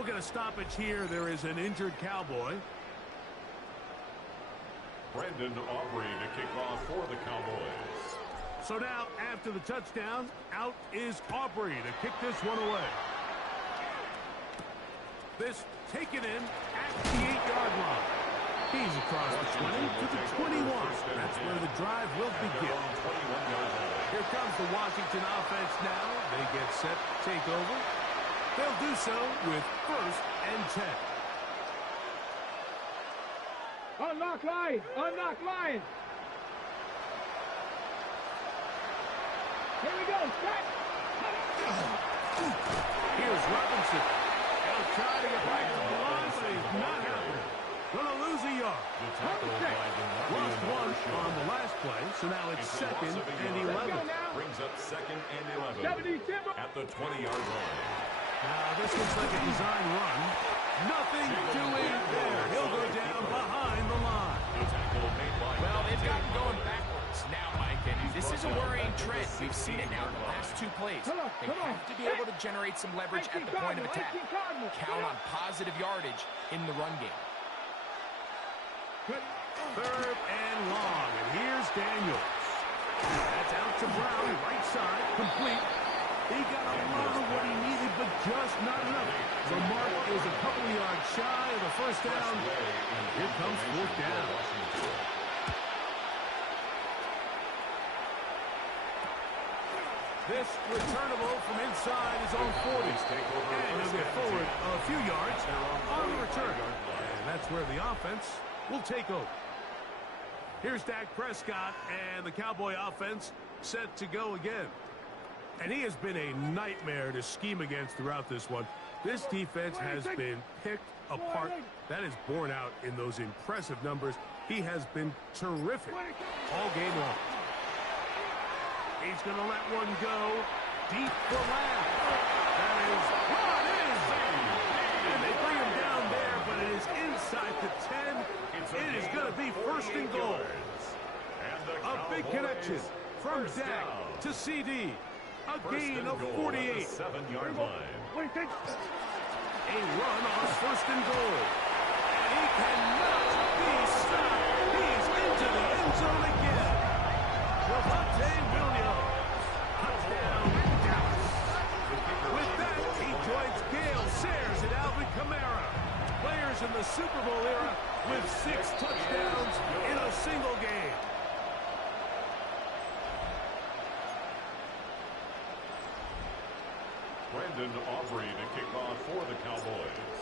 We'll get a stoppage here. There is an injured Cowboy. Brandon Aubrey to kick off for the Cowboys. So now, after the touchdown, out is Aubrey to kick this one away. This taken in at the 8-yard line. He's across the 20 to the 21. That's where the drive will begin. Here comes the Washington offense now. They get set to take over. They'll do so with 1st and 10. Unlock line! Unlock line! Here we go! Start! Here's Robinson. He'll try to get back to the line, but he's not happening. Gonna lose a yard. Lost one on the last play, so now it's 2nd and 11. Brings up 2nd and 11 at the 20-yard line. Now this looks like a design run. Nothing doing there. He'll go down behind the line. Well, they've gotten going backwards now, Mike, and this is a worrying trend. We've seen it now in the last 2 plays. They have to be able to generate some leverage at the point of attack. Count on positive yardage in the run game. 3rd and long, and here's Daniels. That's out to Brown, right side, complete. He got a lot of what he needed, but just not enough. The mark is a couple of yards shy of the 1st down. Here comes 4th down. This returnable from inside his own 40. And he'll get forward a few yards on the return. And that's where the offense will take over. Here's Dak Prescott and the Cowboy offense set to go again. And he has been a nightmare to scheme against throughout this one. This defense has been picked apart. That is borne out in those impressive numbers. He has been terrific all game long. He's going to let one go deep for Lamb. That is what is. And they bring him down there, but it is inside the 10. It is going to be 1st and goal. A big connection from Dak to CD. A gain of 48. 7-yard line. A run on 1st and goal. And he cannot be stopped. He's into the end zone again. Javonte Williams. Touchdown, Dallas. With that, he joins Gale Sayers and Alvin Kamara. Players in the Super Bowl era with 6 touchdowns in a single game. Brandon Aubrey to kick off for the Cowboys.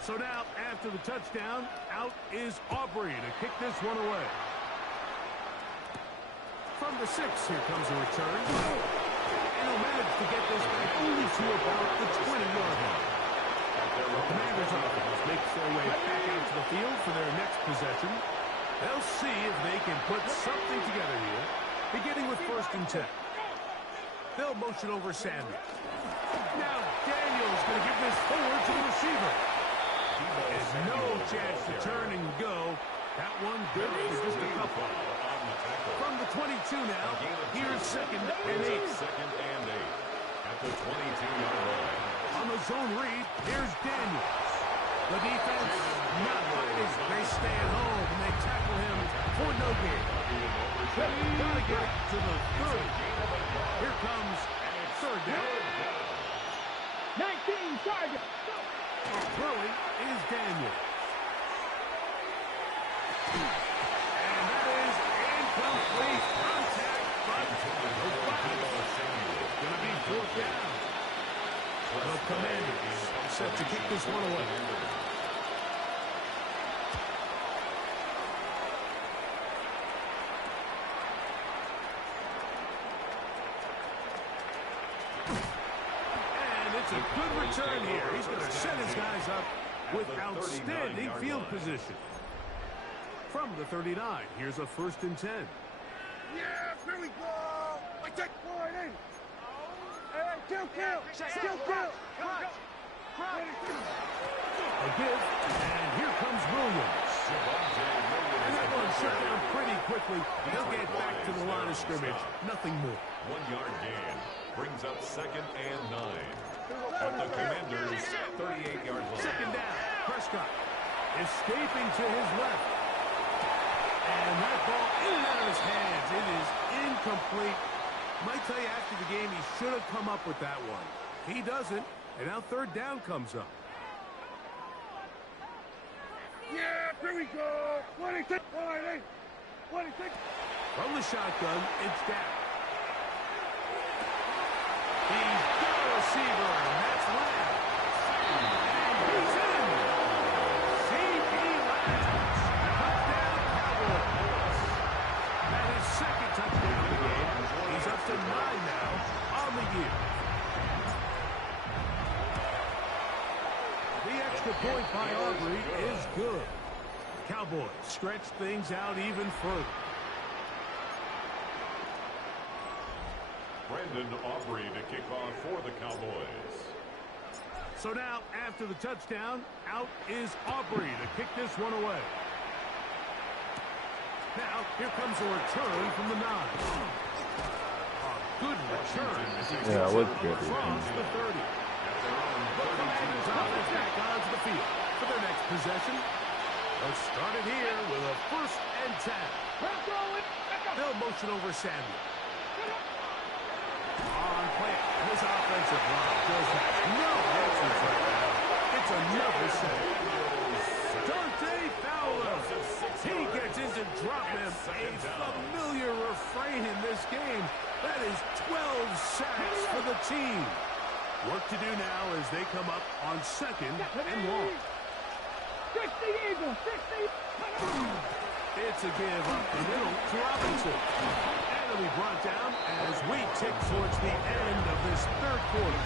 So now, after the touchdown, out is Aubrey to kick this one away. From the 6, here comes a return. And he'll manage to get this back only to about the 20-yard line. The Commanders' offense makes their way back out to the field for their next possession. They'll see if they can put something together here, beginning with 1st and 10. They'll motion over Sanders. Now Daniels going to give this forward to the receiver. There's no chance to turn and go. That one good for just a couple. From the 22 now, here's 2nd and 8. 2nd and 8 at the 22-yard line. On the zone read, here's Daniels. The defense not biased. They stay at home and they tackle him for no gain. Gotta get to the 30. Here comes 3rd down. 19 targets. Throwing is Daniels. And that is incomplete contact, but it's going to be 4th down. The Commanders set to kick this one away. It's a good return here. He's going to set his guys up with outstanding field position. From the 39, here's a 1st and 10. Yeah, here we go. I take point in. Kill. A give, and here comes Williams. And that one shut down pretty quickly. He'll get back to the line of scrimmage. Nothing more. 1-yard gain brings up 2nd and 9. At the Commanders' 38-yard line. Second down. Prescott escaping to his left. And that ball in and out of his hands. It is incomplete. Might tell you after the game he should have come up with that one. He doesn't. And now third down comes up. Yeah, here we go. 26. From the shotgun, it's down. He's got a receiver, and that's Lamb. And he's in. C.D. Lamb. Touchdown, Cowboys. And his second touchdown of the game. He's up to 9 now on the year. The extra point by Aubrey is good. Cowboys stretch things out even further. Brandon Aubrey to kick off for the Cowboys. So now, after the touchdown, out is Aubrey to kick this one away. Now, here comes a return from the 9. A good return as he Yeah, it was good. across the 30. The Commanders offense back onto the field for their next possession. Let's start it here with a 1st and 10. They'll motion over Samuel. On play, this offensive line does have no answers right now. It's another sack. Dante Fowler. He gets in to drop him. A familiar refrain in this game. That is 12 sacks for the team. Work to do now as they come up on 2nd and long. 60 Eagles, 60. It's a give up the middle to Robinson. And it'll be brought down as we tick towards the end of this third quarter.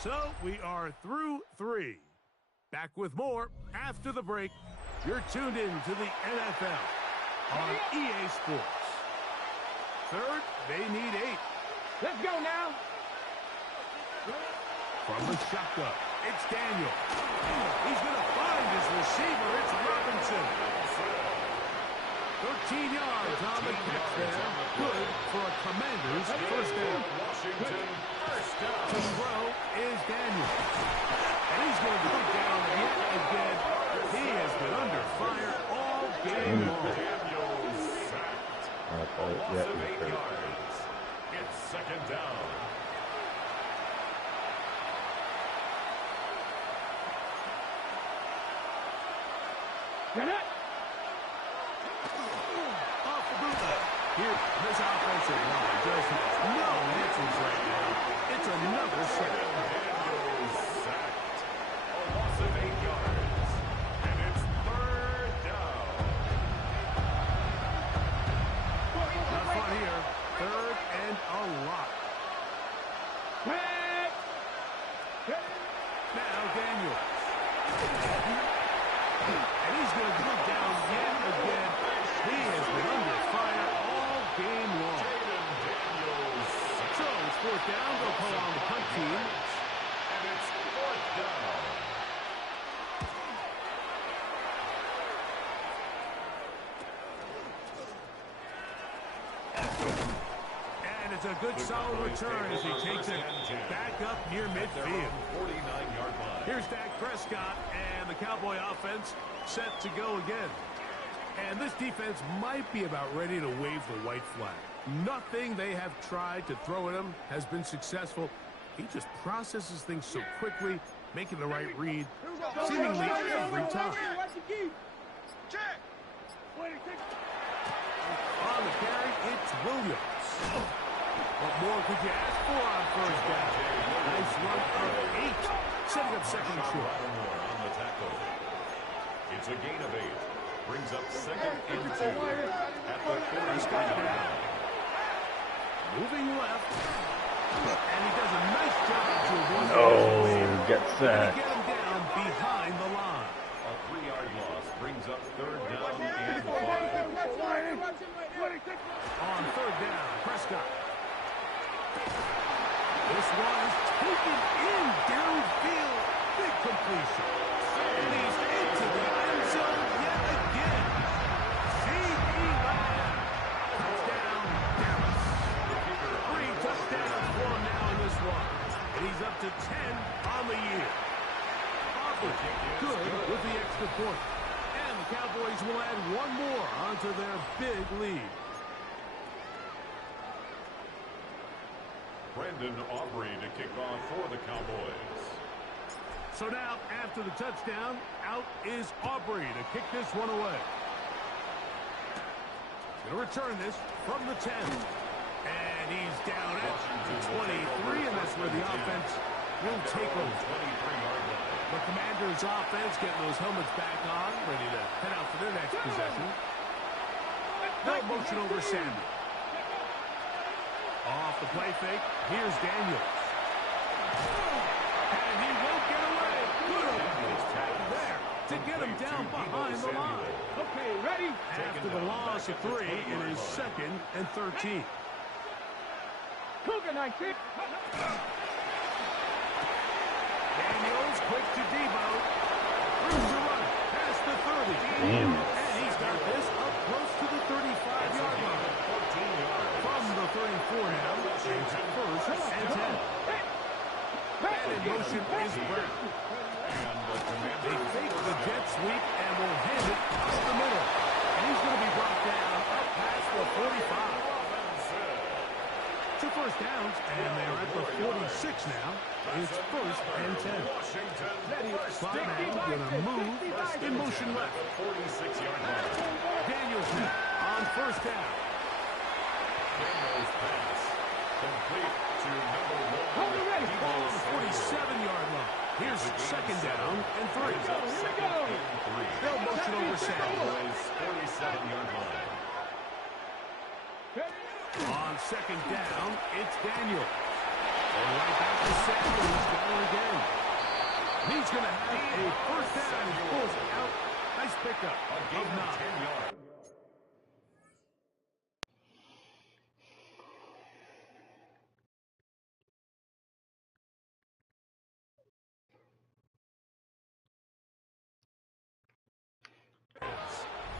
So we are through 3. Back with more after the break. You're tuned in to the NFL on EA Sports. Third, they need 8. Let's go now. From the shotgun, it's Daniel. He's going to find his receiver. It's Robinson. 13 yards on the catch there. Good for a Commanders first down. Washington, first down. To throw is Daniel. And he's going to go down yet again. He has been under fire all game long. Daniel sacked. Loss Yeah, of 8 he's hurt. yards. It's second down. Off the bootleg. Here, this offensive line just has no answers right now. It's another sack. Daniel sacked. A loss of 8 yards. And it's third down. Not fun here. 3rd and a lot. Now Daniels. And he's going to go down yet again. He has been under fire all game long. So it's 4th down. They'll call on the punt team. And it's 4th down. And it's a good solid return as he takes it back up near midfield. 49-yard line. Here's Dak Prescott and the Cowboy offense set to go again. And this defense might be about ready to wave the white flag. Nothing they have tried to throw at him has been successful. He just processes things so quickly, making the right read seemingly every time. On the carry, it's Williams. What more could you ask for on first down? Nice run of 8, setting up second and short. Lattimore on the tackle. It's a gain of 8. Brings up 2nd and 2 at the 43-yard line. Moving left. And he does a nice job to avoid Oh, get and sacked. get him down behind the line. A 3-yard loss brings up 3rd down and 5. On 3rd down, Prescott. This one is taken in downfield. Big completion. And he's into the end zone yet again. C.D. Lamb. Touchdown, Dallas. 3 touchdowns for to 10 on the year. Auburn good with the extra point. And the Cowboys will add one more onto their big lead. Brandon Aubrey to kick off for the Cowboys. So now, after the touchdown, out is Aubrey to kick this one away. Going to return this from the 10. And he's down at the 23, and that's where the offense will take over. The Commanders' offense getting those helmets back on, ready to head out for their next possession. No motion over Sandy. Off the play fake, here's Daniels. And he won't get away. Good tackle there to get him down behind the line. Okay, ready? After the loss of 3, it is 2nd and 13. Cougar 19. Daniels quick to Debo. Room to run past the 30. And he's got this up close to the 35-yard line. 14 yards. From the 34 now, it's 1st and 10. And in motion is Brown. They fake the jet sweep and will hand it up the middle. And he's going to be brought down up past the 45. 2 first downs, and they're at the 46 now. It's 1st and 10. Clock man going to move in motion left. 46-yard line. Daniels now on 1st down. Daniels pass. Complete to number 1. Hold it ready. Ball on the 47-yard line. Here's 2nd down and 3. No motion over Sanders. 47-yard line. On 2nd down, it's Daniel. And right back to Sanders. He's going again. He's going to have a 1st down. He pulls out. Nice pickup A of gain of 9. 10 yards.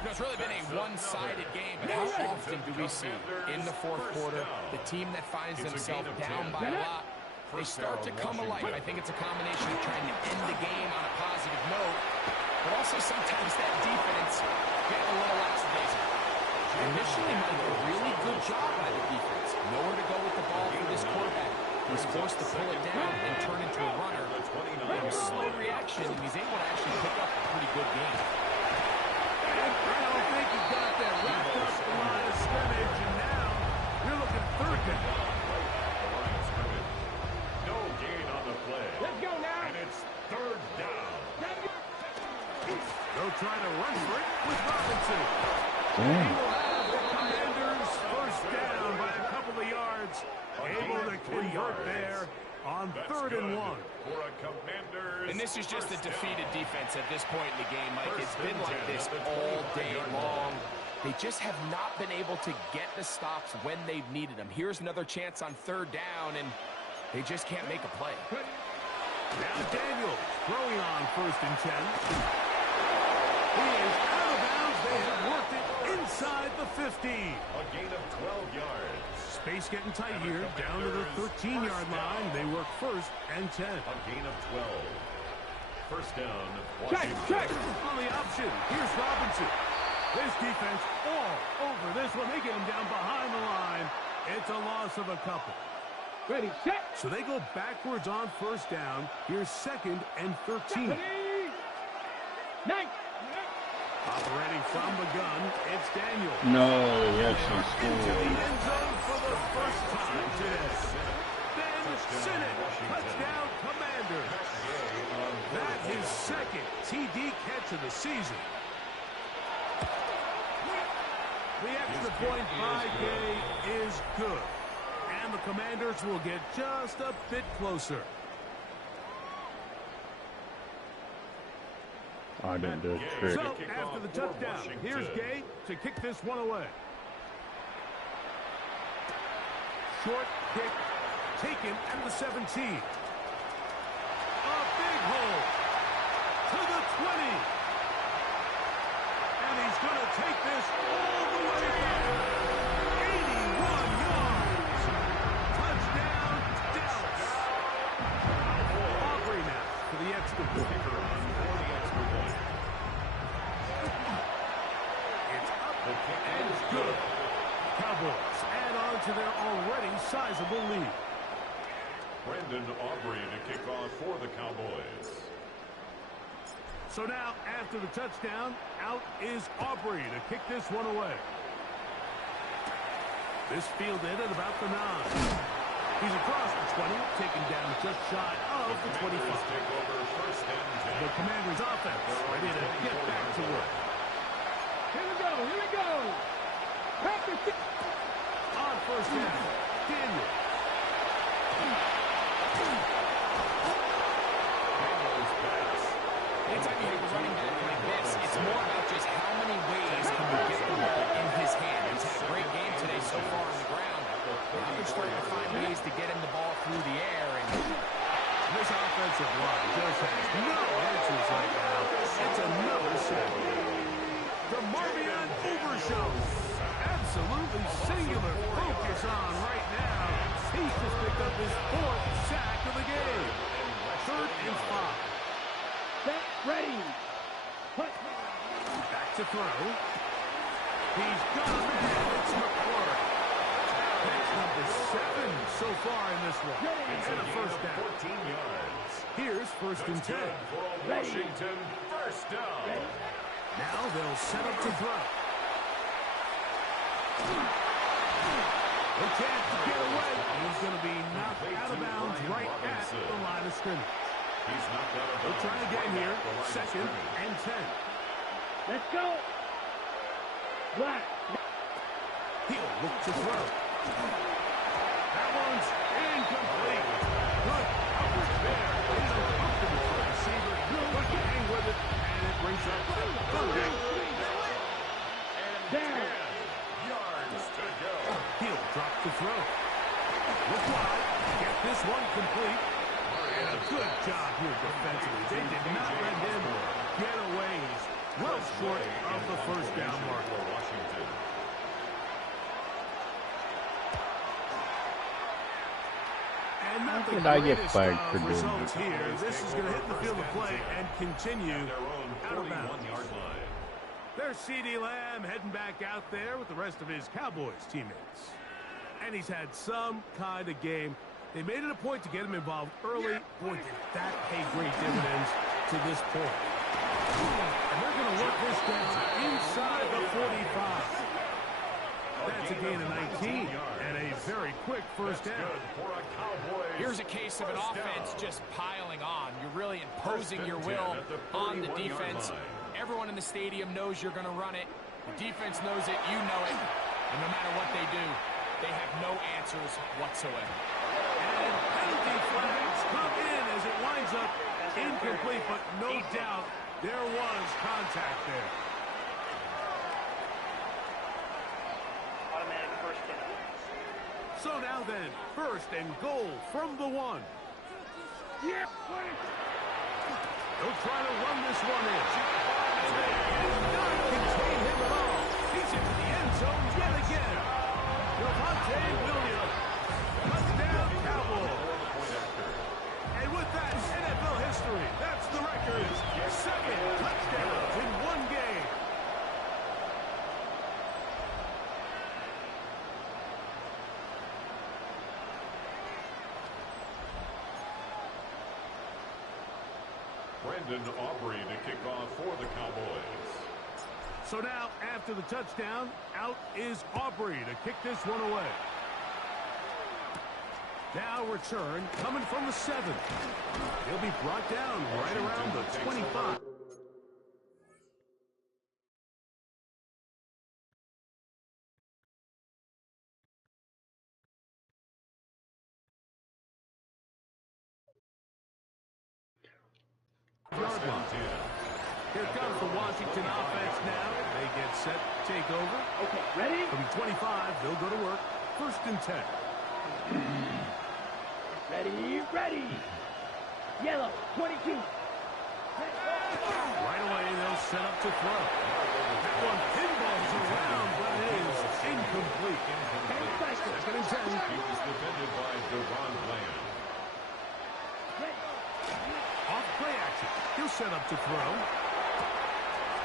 It's really been a one-sided game, but how often do we see in the 4th quarter the team that finds themselves down by a lot, they start to come alive. I think it's a combination of trying to end the game on a positive note, but also sometimes that defense getting a little lackadaisical. Initially, Mike, a really good job by the defense. Nowhere to go with the ball for this quarterback. He's forced to pull it down and turn into a runner. A slow reaction, and he's able to actually pick up a pretty good game. I don't think he got that wrapped up the line of scrimmage, and now you're looking 3rd down. No gain on the play. Let's go now. And it's 3rd down. They'll try to run for it with Robinson. He will have the Commanders 1st down by a couple of yards. Able to convert there on 3rd and 1. For a Commanders. And this is just a defeated defense at this point in the game, Mike. It's been like this all day long. They just have not been able to get the stops when they've needed them. Here's another chance on 3rd down, and they just can't make a play. Now Daniels throwing on 1st and 10. He is out of bounds. They have worked it inside the 15. A gain of 12 yards. Space getting tight here. Down to the 13-yard line. They work 1st and 10. A gain of 12. 1st down. Check. On the option, here's Robinson. This defense all over this one. They get him down behind the line. It's a loss of a couple. Ready, set. So they go backwards on 1st down. Here's 2nd and 13. Night. Operating from the gun, it's Daniel. No, yes, he Into the scored. end zone for the 1st time today. Ben Sinnott, touchdown Commanders. That is 2nd TD catch of the season. The extra point by Gay is good. And the Commanders will get just a bit closer. I didn't do a trick. So, after the touchdown, here's Gay to kick this one away. Short kick taken at the 17. A big hole to the 20. And he's going to take this all the way there. 81 yards. Touchdown, Dallas. Brendan Aubrey to kick off for the Cowboys. So now, after the touchdown, out is Aubrey to kick this one away. This fielded at about the 9. He's across the 20, taken down just shy of the 25. The Commanders' offense ready to get back to work. Here we go, here we go. On first down, Daniel. Anytime you have a running back like this, it's more about just how many ways can you get the ball in his hand. He's had a great game today so far on the ground. Now they're starting to find ways to get him the ball through the air. And this offensive line just has no answers right now. It's another sack. The Marvion Overshow. Absolutely singular focus on right now. He's just picked up his 4th sack of the game. 3rd and 5. Set, ready. Put. Back to throw. He's got a man. It's McClure. That's number 7 so far in this one. And a first down. 14 yards. Here's 1st and 10. Washington, first down. Now they'll set up to throw. A chance to get away. He's going to be knocked out of bounds right at the line of scrimmage. He's knocked out of We'll try again here. 2nd and 10. Let's go. Black. He'll look to throw. That one's incomplete. Good coverage there. He's uncomfortable for the receiver. Good hang with it. And it brings up 30. Down. yards to go. He'll drop the throw. Look wide. Get this one complete. And a good job here defensively. They did not let him get away. He's well short of the first down marker. Washington. And not the Did I get greatest flagged of for doing results this? here. This is going to hit the field of play and continue Their own out of bounds. 41-yard line. There's C.D. Lamb heading back out there with the rest of his Cowboys teammates. And he's had some kind of game. They made it a point to get him involved early. Boy, did that pay great dividends to this point. And they're going to work this down inside the 45. That's a gain of 19 and a very quick first down. here's a case of an offense just piling on. You're really imposing your will on the defense. Everyone in the stadium knows you're going to run it. The defense knows it. You know it. And no matter what they do, they have no answers whatsoever. And penalty flags come in as it winds up incomplete, but no doubt there was contact there. Automatic first down. So now then, 1st and goal from the 1. Yeah, They'll try to run this one in. They cannot contain him at all. He's into the end zone yet again. Devontae Williams. Touchdown, Cowboys. And with that, NFL history. That's the record. 7 touchdowns in one game. Brendan Aubrey to kick off for the Cowboys. So now, after the touchdown, out is Aubrey to kick this one away. Now return coming from the 7. He'll be brought down right around the 25. Yard line. Here comes the Washington offense now. They get set to take over. Okay, ready? From 25, they'll go to work. 1st and 10. Ready, ready. Yellow, 22. Right away, they'll set up to throw. That one pinballs around, but it is incomplete. 2nd and 10. He was defended by Devon Bland. Off play action. He'll set up to throw.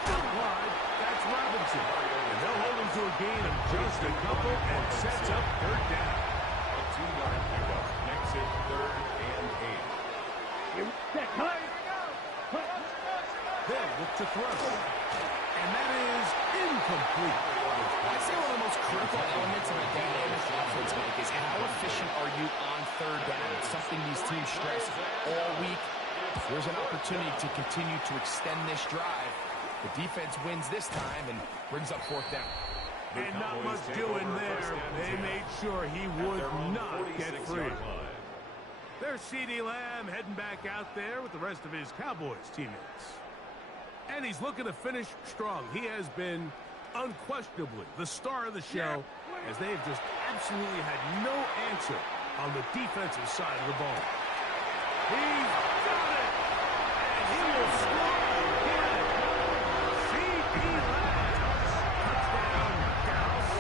Out wide, that's Robinson. And they'll hold him to a gain of just a couple and sets up 3rd down. A 2-yard pickup makes it 3rd to throw. And that is incomplete. I'd say one of the most critical elements of a dynamic offense, Mike, is how efficient are you on third down. It's something these teams stress all week. Here's an opportunity to continue to extend this drive. The defense wins this time and brings up fourth down. And not much doing there. They made sure he would not get free. There's C.D. Lamb heading back out there with the rest of his Cowboys teammates. And he's looking to finish strong. He has been unquestionably the star of the show, as they have just absolutely had no answer on the defensive side of the ball. He's got it! And he will score again! C.D. Lamb, touchdown, Dallas.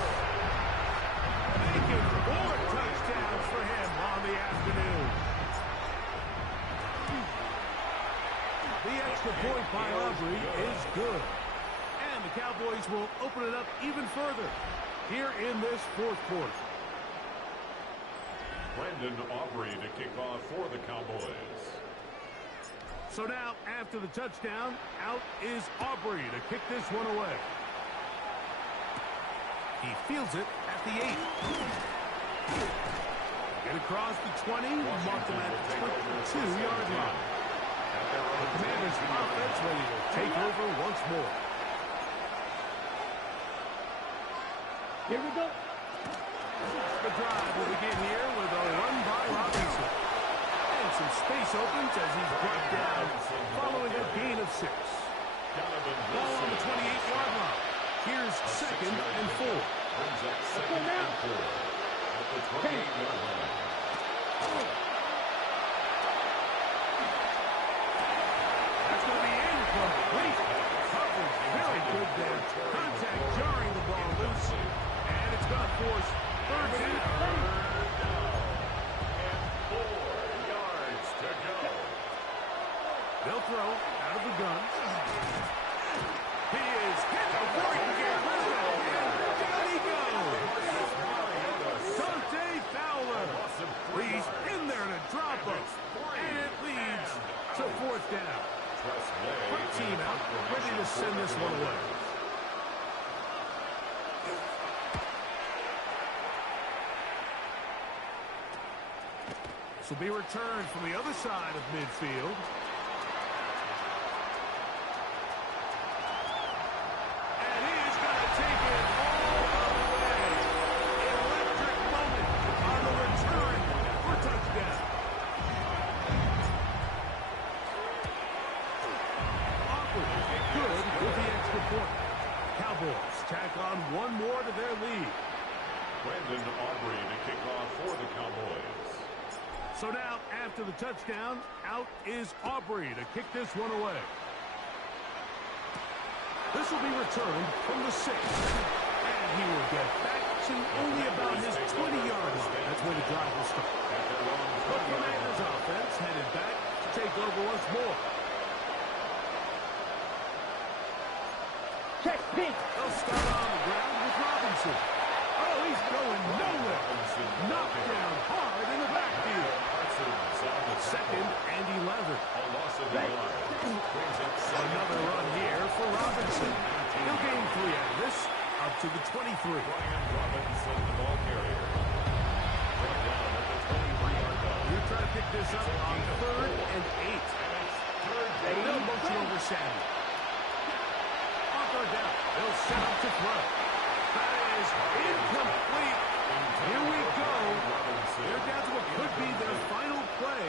Making 4 touchdowns for him on the afternoon. The extra point by Aubrey is good. And the Cowboys will open it up even further here in this fourth quarter. Brandon Aubrey to kick off for the Cowboys. So now, after the touchdown, out is Aubrey to kick this one away. He fields it at the 8. Get across the 20, mark them at the 22-yard line. The Commanders' offense ready to take over once more. Here we go. The drive will begin here with a run by Robinson. And some space opens as he's brought down following a gain of 6. Ball on the 28-yard line. Here's 2nd and 4. Brings up 2nd and 4 at the 28-yard line. That's going to be incomplete. Coverage very good there. Contact jarring the ball loose. And it's going to force 3rd down. And 4 yards to go. They'll throw out of the gun. He is hit before he can get rid of it. And down he goes. Dante Fowler. He's in there to drop him. And it leads to 4th down. Quick team out, ready to send this one away. This will be returned from the other side of midfield. And he's going to take it all the way. Electric moment on the return for touchdown. Good with the extra point. Cowboys tack on one more to their lead. Brandon Aubrey to kick off for the Cowboys. So now, after the touchdown, out is Aubrey to kick this one away. This will be returned from the 6. And he will get back to only about his 20-yard line. That's where the drive will start. The Commanders' offense headed back to take over once more. Check, pitch. They'll start on the ground with Robinson. Oh, he's going nowhere. Knocked down hard in the backfield. 2nd and 11. Another run here for Robinson. He'll gain 3 out of this, up to the 23. Robinson, the ball carrier. Brought down at the 23-yard line. You try to pick this up on 3rd and 8. No motion over Samuel. Down. They'll set up to throw. That is incomplete. Here we go. They're down to what could be their final play.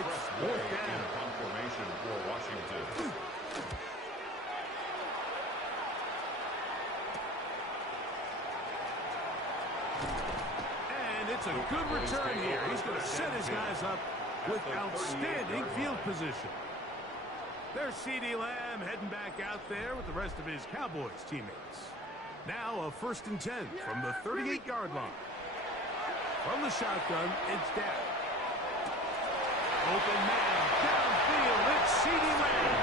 It's 4th down. Confirmation for Washington. And it's a good return here. He's going to set his guys up with outstanding field position. There's C.D. Lamb heading back out there with the rest of his Cowboys teammates. Now a 1st and 10 from the 38-yard line. From the shotgun, it's down. Open man, downfield, it's C.D. Lamb.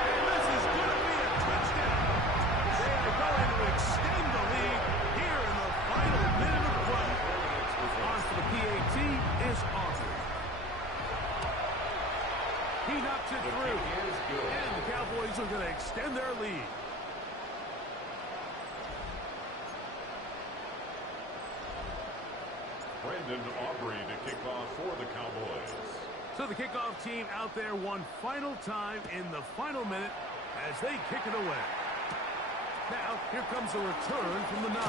And this is going to be a touchdown. They are going to extend the lead here in the final minute of play. On for the PAT is Aubrey. He knocks it through. And the Cowboys Cowboys are going to extend their lead. Brandon Aubrey to kick off for the Cowboys. So the kickoff team out there one final time in the final minute as they kick it away. Now, here comes a return from the 9.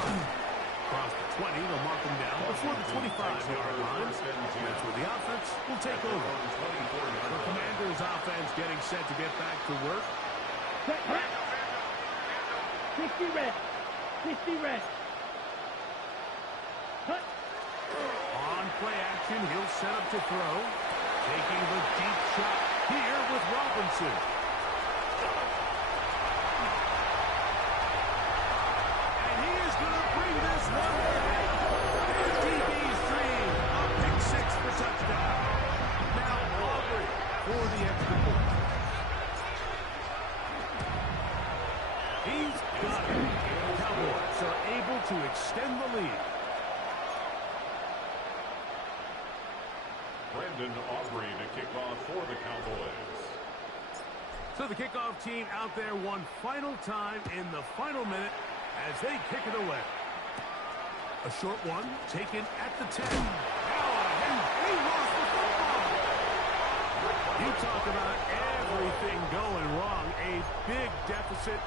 Across the 20, they'll mark them down before the 25-yard line. That's where the offense will take over. The Commanders' offense getting set to get back to work. 50 red. 50 red. Cut. On play action, he'll set up to throw. Taking the deep shot here with Robinson. And he is going to bring this one back. DB's dream. A pick 6 for touchdown. Now Aubrey for the extra point. He's got it. The Cowboys are able to extend the lead. Brandon Aubrey to kick off for the Cowboys. So the kickoff team out there one final time in the final minute as they kick it away. A short one taken at the 10. And he lost the football. You talk about everything going wrong. A big deficit.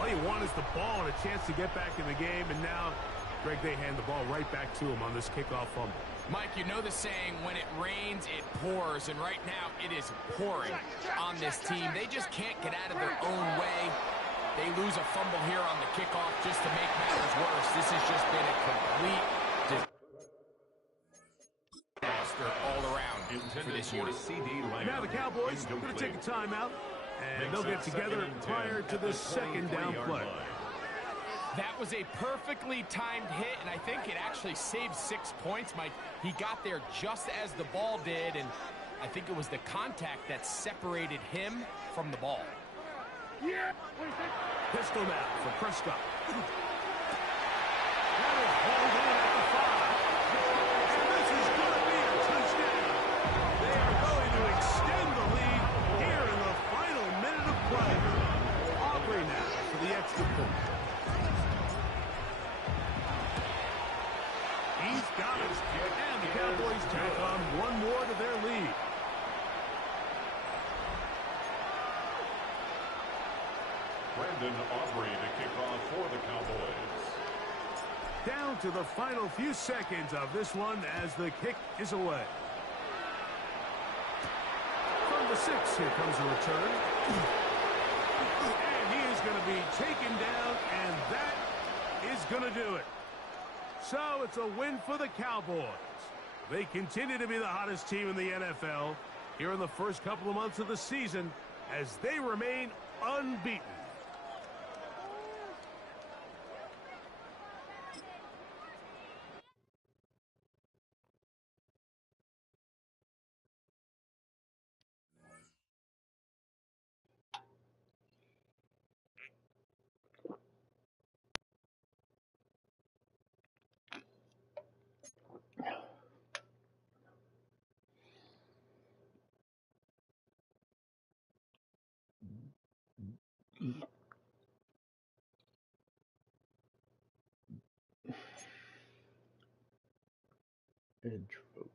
All you want is the ball and a chance to get back in the game. And now, Greg, they hand the ball right back to him on this kickoff fumble. Mike, you know the saying, when it rains, it pours, and right now it is pouring on this team. They just can't get out of their own way. They lose a fumble here on the kickoff just to make matters worse. This has just been a complete disaster all around for this unit. Now the Cowboys are going to take a timeout, and they'll get together prior to the second down play. That was a perfectly timed hit, and I think it actually saved 6 points, Mike. He got there just as the ball did, and I think it was the contact that separated him from the ball. Yeah. Pistol now for Prescott. That is hauled in at the 5. And this is going to be a touchdown. They are going to extend the lead here in the final minute of play. Aubrey now for the extra point. He's got it. And the Cowboys tack on one more to their lead. Brandon Aubrey to kick off for the Cowboys. Down to the final few seconds of this one as the kick is away. From the 6, here comes a return. And he is going to be taken down, and that is going to do it. So it's a win for the Cowboys. They continue to be the hottest team in the NFL here in the first couple of months of the season as they remain unbeaten. Edge focus.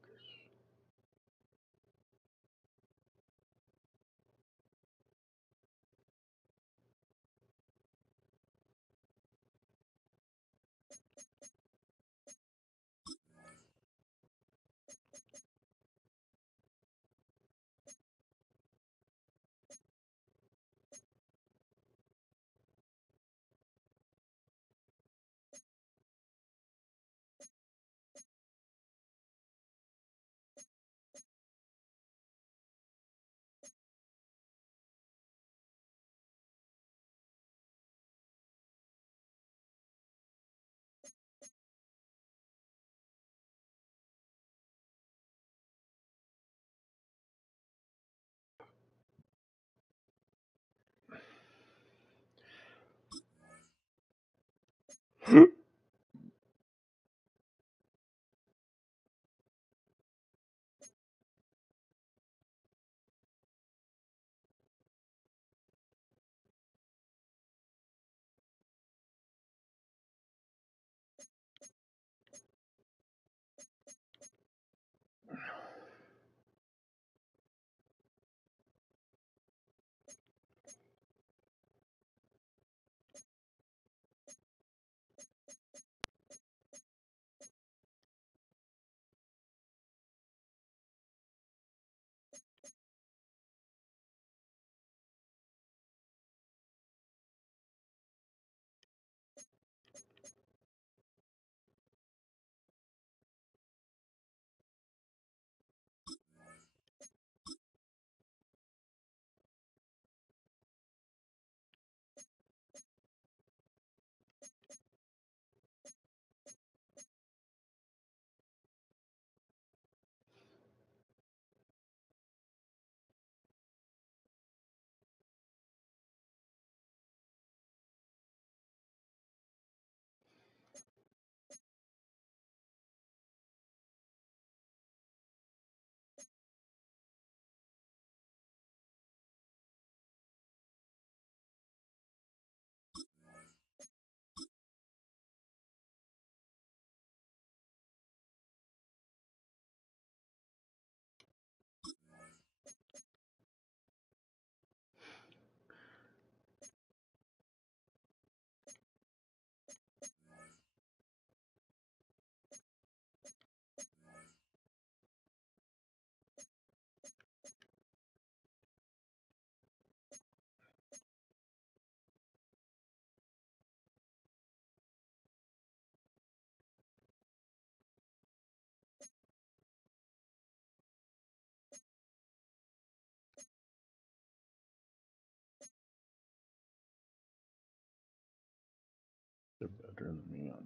better than me on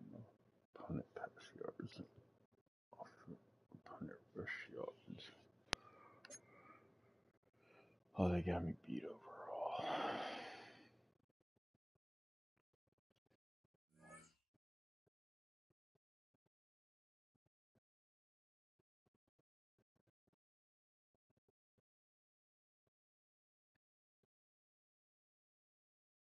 opponent pass yards and opponent rush yards. Oh, they got me beat over.